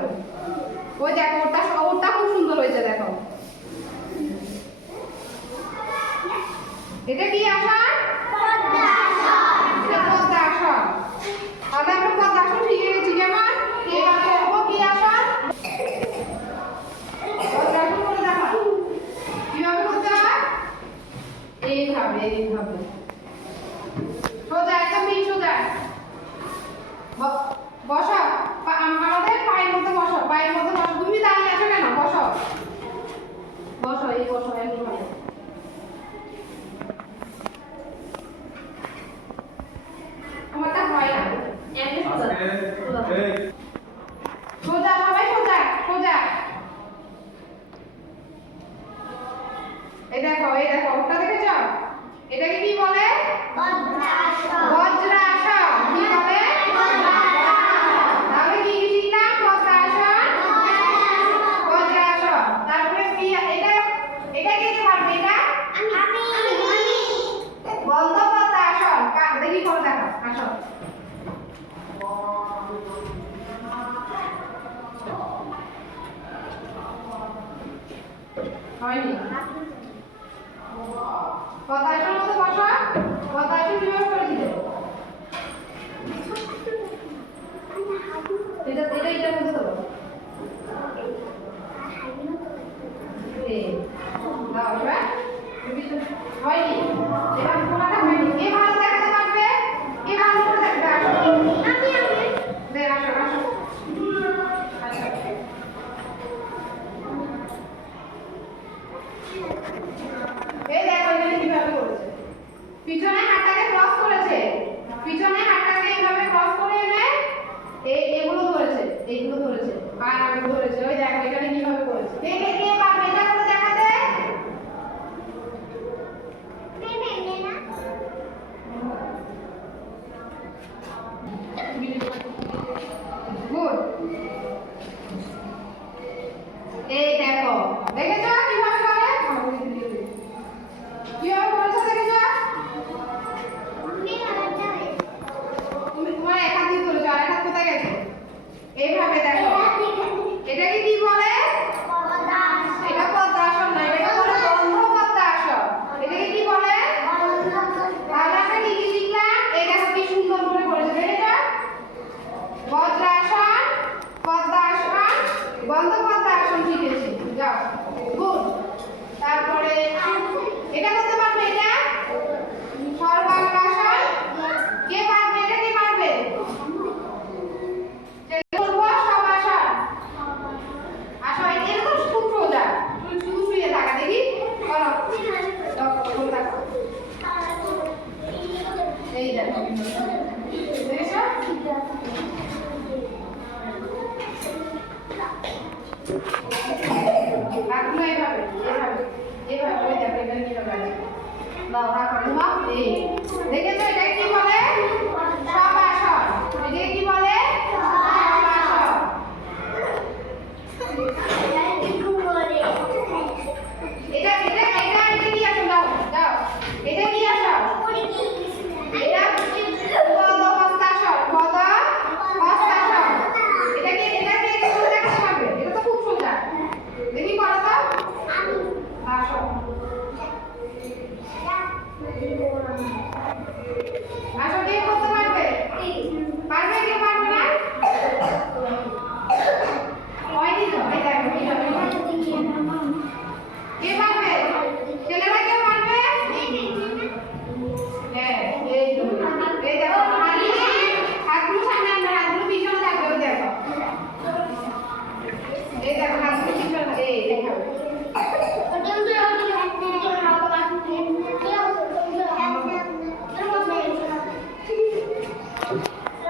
এইভাবে। ওই দেখো ওটা খুব সুন্দর হয়েছে দেখো। এটা কি আসন? পদ্মা আসন। এটা পদ্মা আসন। তাহলে আমরা পদ্মা আসন শিখে গেছি কেমন? এবার করবো কি আসন? পদ্মা আসন করে দেখাও। কিভাবে করতে হয়? এইভাবে এইভাবে। সোজা একদম ঠিক সোজা। বসো। আমাদের পায়ের মধ্যে বসো, পায়ের মধ্যে বসো। তুমি দাঁড়িয়ে আছো কেন? বসো বসো, এই বসো এইভাবে। আমারটা হয় না। এমনি সোজা সোজা সোজা, সবাই সোজা সোজা। এই দেখো ওটা দেখেছো? এটাকে কি বলে? পদ্মাসন। বজ্রাসন। কি বলে? তাহলে কি শিখলাম? পদ্মাসন, বজ্রাসন। তারপরে কি এটা কে পারবে? এটা আমি বন্ধ পদ্মাসন। দেখি করে দেখো। আসো। হয়নি। পদ্মাসনের মধ্যে বসো। পদ্মাসন কিভাবে করে দিলে? এটা মধ্যে দেবো। দাও এবার। হয়নি। এটা পুরোটা হয়নি। কে ভালো দেখাতে পারবে? কে ভালো করে দেখবে? আসো। দে আসো আসো। আচ্ছা। এই দেখো এখানে কিভাবে করেছে। পিছনে হাতটাকে ক্রস করেছে। পিছনে হাতটাকে এইভাবে ক্রস করে এনে এগুলো ধরেছে। এইগুলো ধরেছে। আর আগুলো ধরেছে। ওই দেখো এখানে কিভাবে করেছে। কে পারবে এটা করে দেখাতে? গুড। এই দেখো। দেখেছো কিভাবে করে? কিভাবে করেছে দেখেছো? তুমি তোমার এক হাত দিয়ে ধরেছো, আর এক হাত কোথায় গেছে? এইভাবে দেখো।